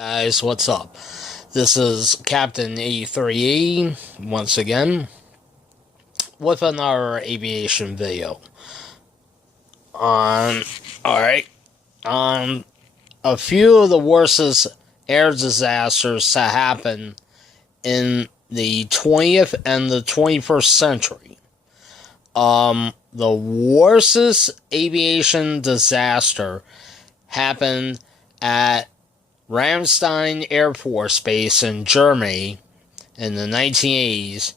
Guys, what's up? This is Captain E3E once again with another aviation video on on a few of the worst air disasters to happen in the 20th and the 21st century. The worst aviation disaster happened at Ramstein Air Force Base in Germany in the 1980s.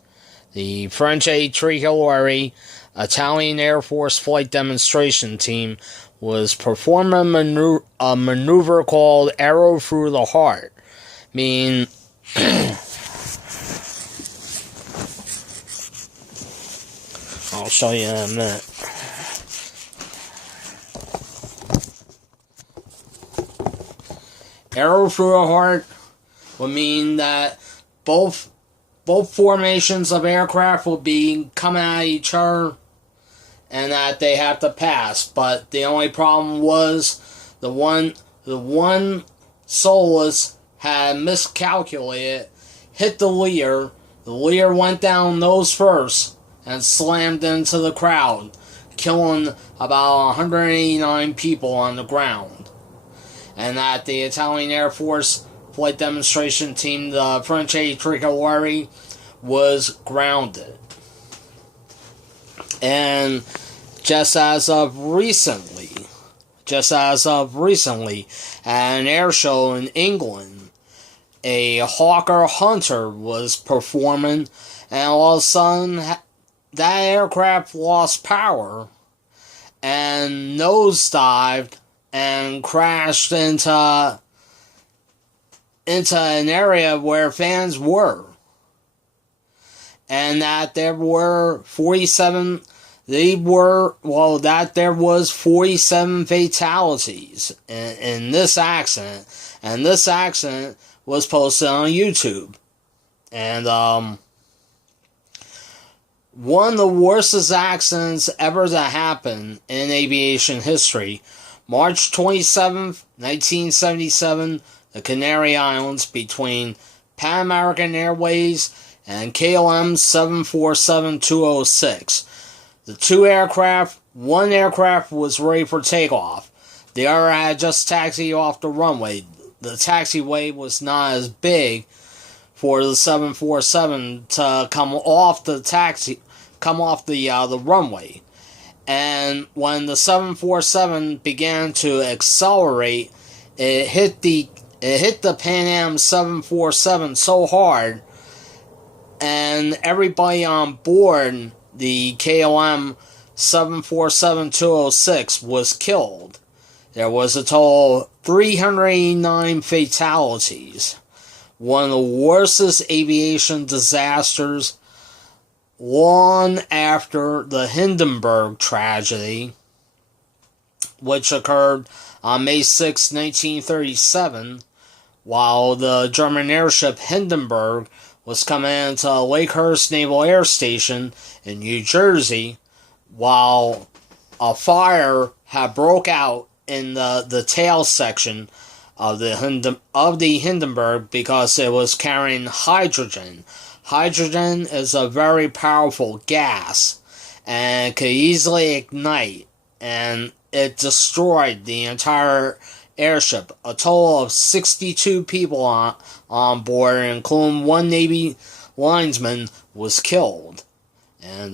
The French A380 Italian Air Force flight demonstration team was performing a maneuver called Arrow Through the Heart, meaning I'll show you in a minute. Arrow through the heart would mean that both formations of aircraft will be coming at each other and that they have to pass. But the only problem was the one soloist had miscalculated, hit the leader. The leader went down nose first and slammed into the crowd, killing about 189 people on the ground. And that the Italian Air Force flight demonstration team, the French A380, was grounded. And just as of recently, at an air show in England, a Hawker Hunter was performing, and all of a sudden, that aircraft lost power and nosedived and crashed into an area where fans were. And that there were 47 fatalities in this accident. And this accident was posted on YouTube. And one of the worst accidents ever to happen in aviation history. March 27th, 1977, the Canary Islands, between Pan American Airways and KLM 747-206. The one aircraft was ready for takeoff. The other had just taxied off the runway. The taxiway was not as big for the 747 to come off the runway. And when the 747 began to accelerate, it hit the Pan Am 747 so hard, and everybody on board the KLM 747-206 was killed. There was a total of 389 fatalities. One of the worst aviation disasters long after the Hindenburg tragedy, which occurred on May 6, 1937, while the German airship Hindenburg was coming into Lakehurst Naval Air Station in New Jersey, while a fire had broke out in the tail section of the Hindenburg because it was carrying hydrogen. Hydrogen is a very powerful gas and could easily ignite, and it destroyed the entire airship. A total of 62 people on board, including one Navy linesman, was killed. And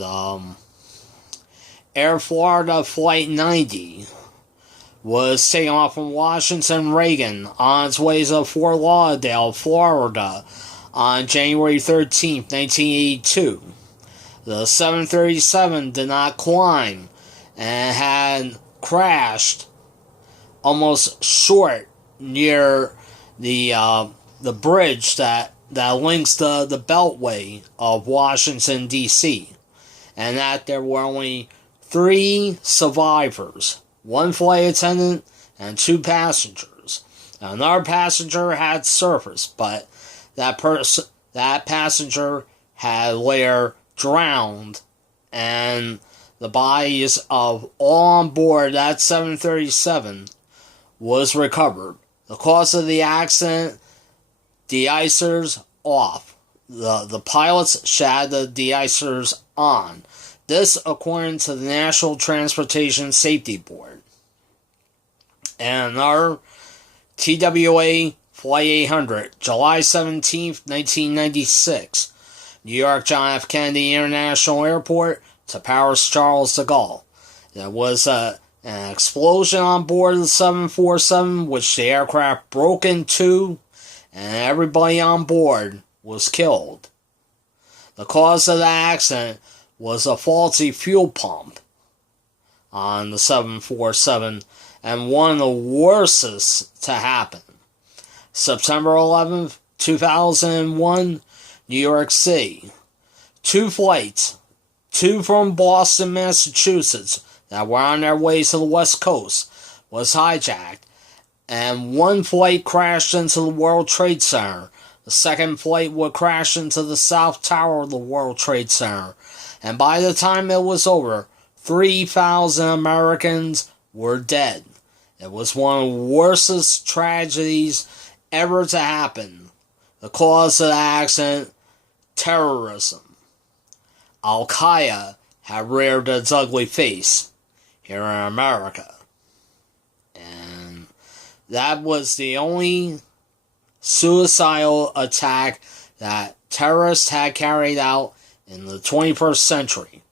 Air Florida Flight 90 was taken off from Washington Reagan on its way to Fort Lauderdale, Florida, on January 13th, 1982. The 737 did not climb and had crashed almost short near the bridge that links the beltway of Washington, D.C. And that there were only 3 survivors, 1 flight attendant and 2 passengers. Another passenger had surfaced, but that passenger had later drowned, and the bodies of all on board that 737 was recovered. The cause of the accident, de-icers off. The pilots had the de-icers on. This according to the National Transportation Safety Board. And our TWA Flight 800, July 17th, 1996, New York John F. Kennedy International Airport to Paris Charles de Gaulle. There was an explosion on board the 747, which the aircraft broke in two, and everybody on board was killed. The cause of the accident was a faulty fuel pump on the 747, and one of the worstest to happen. September 11th, 2001, New York City. Two flights, two from Boston, Massachusetts, that were on their way to the West Coast, was hijacked, and one flight crashed into the World Trade Center. The second flight would crash into the South Tower of the World Trade Center, and by the time it was over, 3,000 Americans were dead. It was one of the worstest tragedies ever to happen. The cause of the accident, terrorism. Al-Qaeda had reared its ugly face here in America. And that was the only suicidal attack that terrorists had carried out in the 21st century.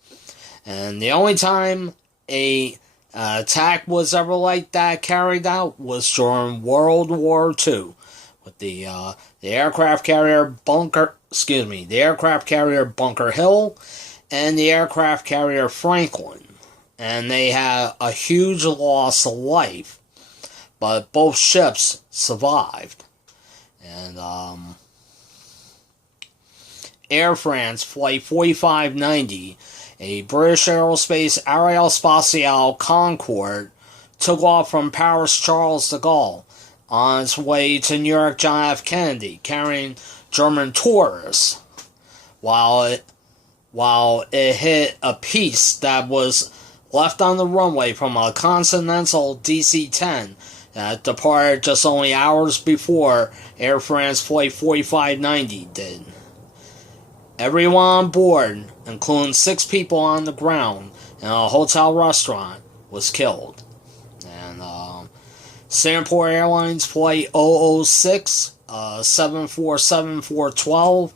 And the only time a attack was ever like that carried out was during World War II with the aircraft carrier Bunker Hill and the aircraft carrier Franklin. And they had a huge loss of life, but both ships survived. And Air France Flight 4590, a British Aerospace Aérospatiale Concorde, took off from Paris Charles de Gaulle on its way to New York John F. Kennedy, carrying German tourists, while it hit a piece that was left on the runway from a Continental DC-10 that departed just only hours before Air France Flight 4590 did. Everyone on board, including 6 people on the ground in a hotel restaurant, was killed. And Singapore Airlines Flight 006, 747-412,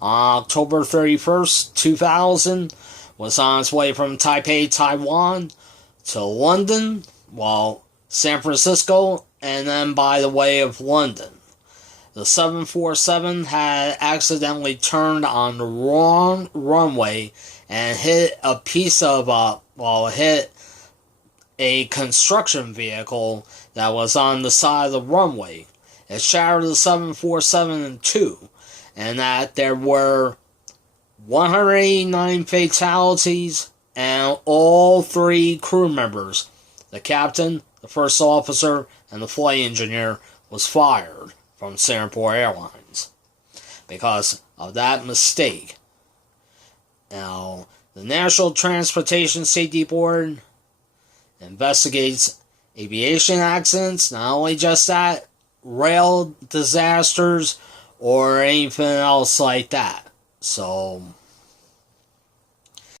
on October 31st, 2000, was on its way from Taipei, Taiwan, to London, while San Francisco, and then by the way of London. The 747 had accidentally turned on the wrong runway and hit a piece of, hit a construction vehicle that was on the side of the runway. It shattered the 747 in two, and that there were 189 fatalities, and all 3 crew members, the captain, the first officer, and the flight engineer, was fired from Singapore Airlines because of that mistake. Now, the National Transportation Safety Board investigates aviation accidents, not only just that, rail disasters, or anything else like that. So,